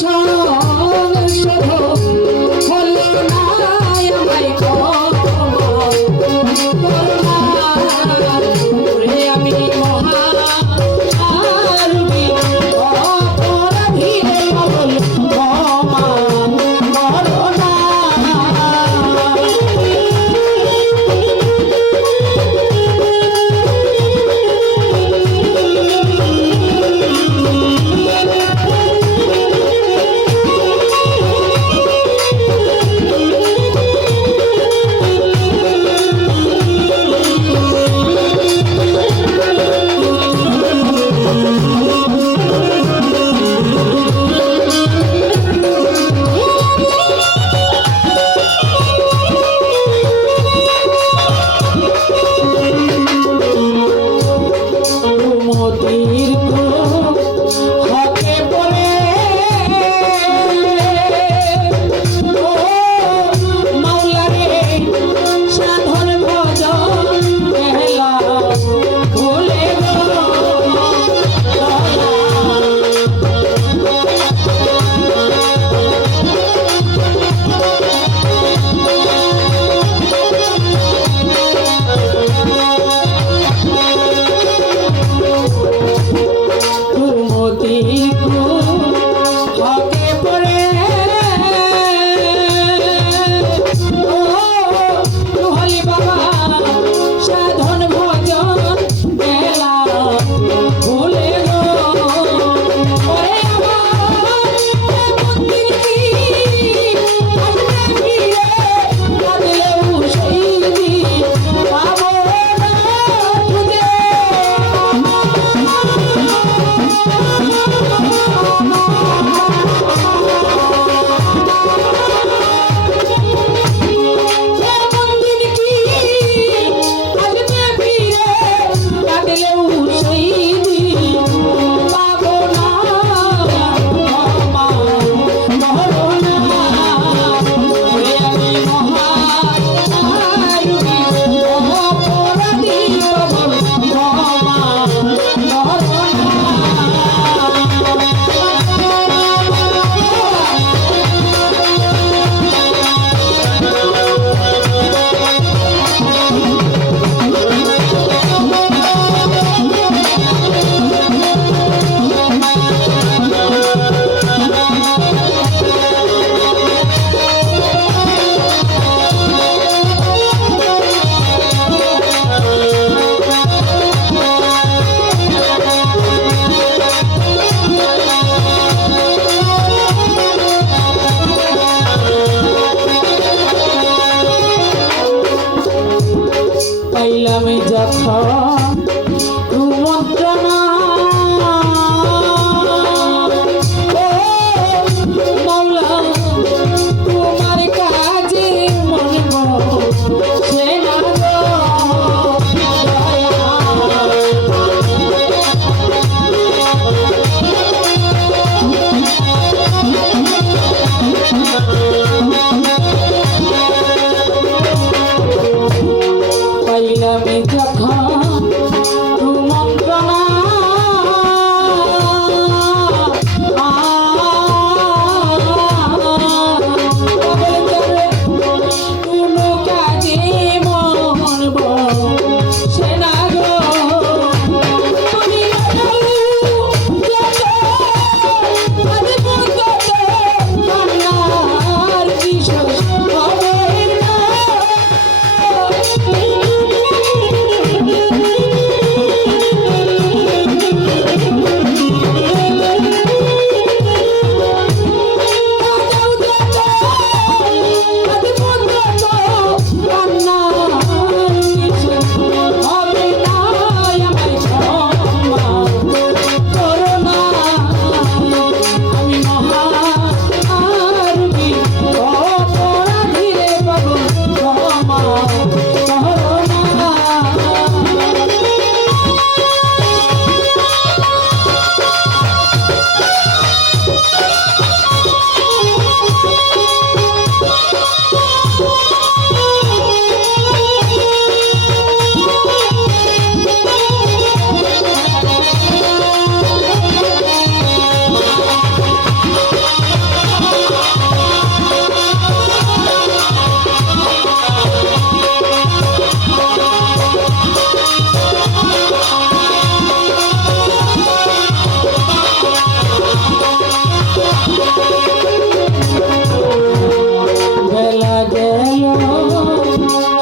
সব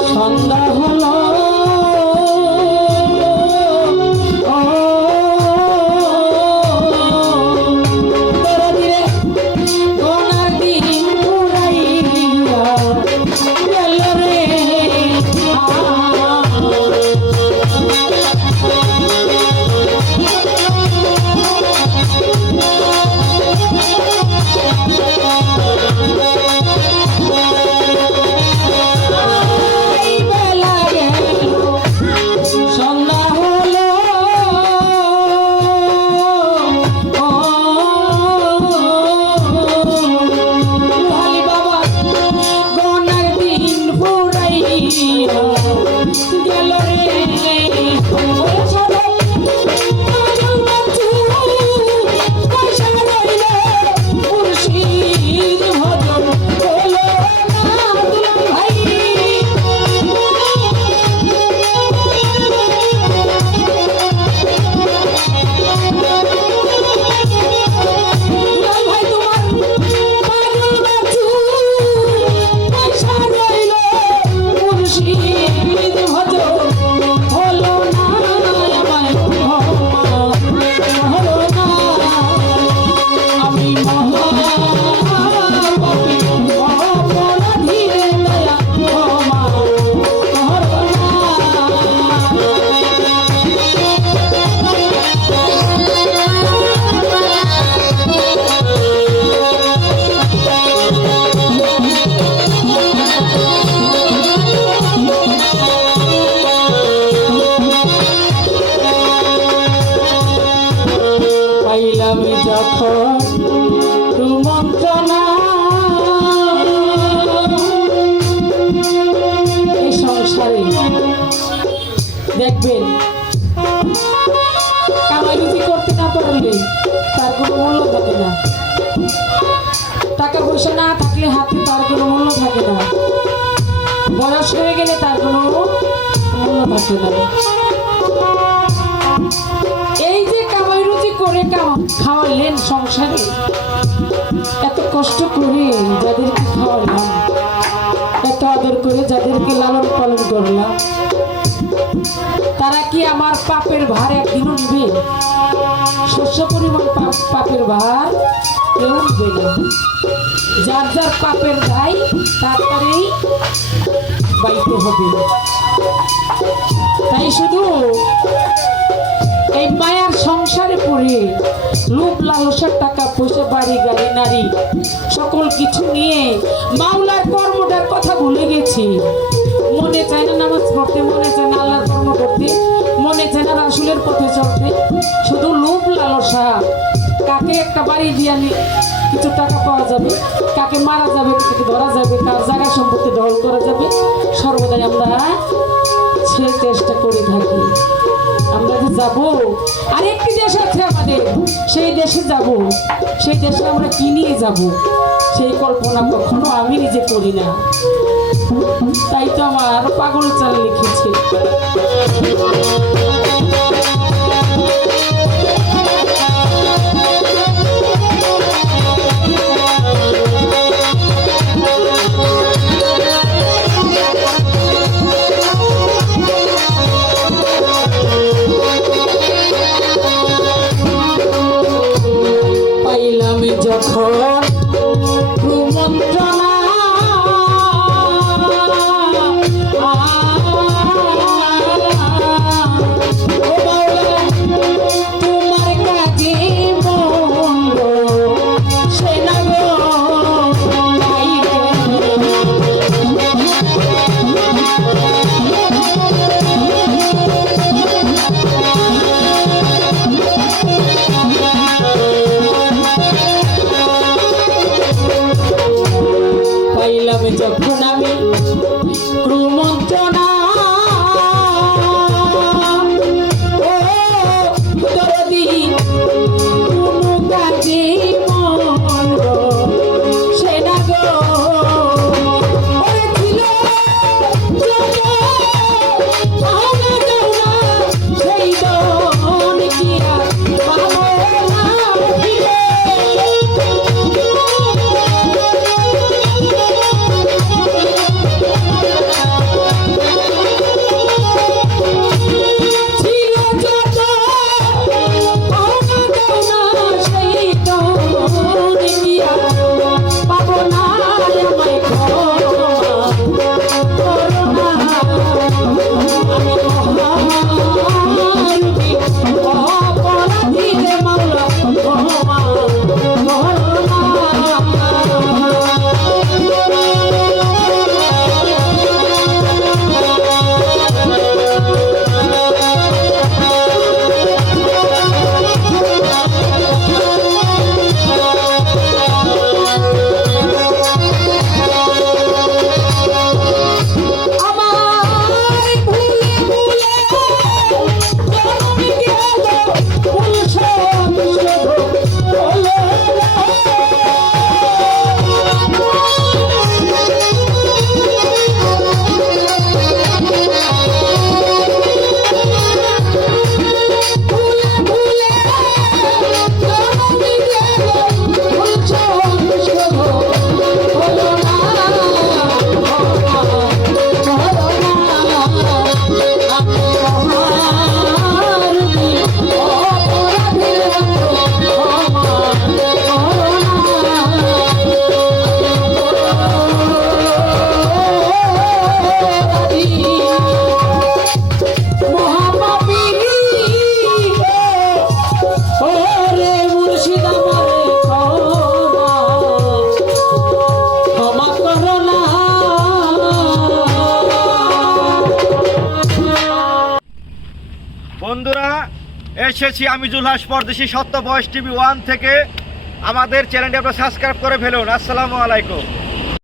সন্ধ্যা দেখবেন। কামাই রুজি করতে না পারলে তার কোনো মূল্য থাকে না। টাকা পয়সা না থাকলে হাতে তার কোনো মূল্য থাকে না। বয়স হয়ে গেলে তার কোনো মূল্য থাকে না। এই যে কামাই রুজি করে খাওয়ালেন সংসারে, এত কষ্ট করে যাদেরকে খাওয়ালাম, এত আদর করে যাদেরকে লালন পালন করলাম তারা কি আমার পাপের ভার একদিনও নিবে? শস্য পরিমাণ পাপের ভার কেউ না। যার যার পাপের ভাই, তারপরেই বাইতে হবে। তাই শুধু এই মায়ার সংসারে লোভ লালসার টাকা পয়সা, বাড়ি গাড়ি, নারী, সকল কিছু নিয়ে মাওলার কর্মটার কথা ভুলে গেছি। মনে চায় না নামাজ পড়তে, মনে চায় না আল্লাহর কর্ম করতে, মনে চায় না রাসুলের পথে চলতে। শুধু লোভ লালসা। কাকে একটা বাড়ি দিয়ে কিছু টাকা পাওয়া যাবে। কাকে মারা যাবে, কাকে ধরা যাবে, কার জায়গা সম্পত্তি দখল করা যাবে, সর্বদাই আমরা সে চেষ্টা করে থাকি। আমরা যে যাব, আরেকটি সেই দেশে যাব, সেই দেশে আমরা কি নিয়ে যাব, সেই কল্পনা কখনো আমি নিজে করি না। তাই তো আমার পাগল চাল লিখেছে। ক্রুমঞ্চনা এসেছি আমি জুলহাস পরদেশি সত্য বয়স টিভি ওয়ান থেকে আমাদের চ্যানেলটি আপনারা সাবস্ক্রাইব করে ফেলুন। আসসালামু আলাইকুম।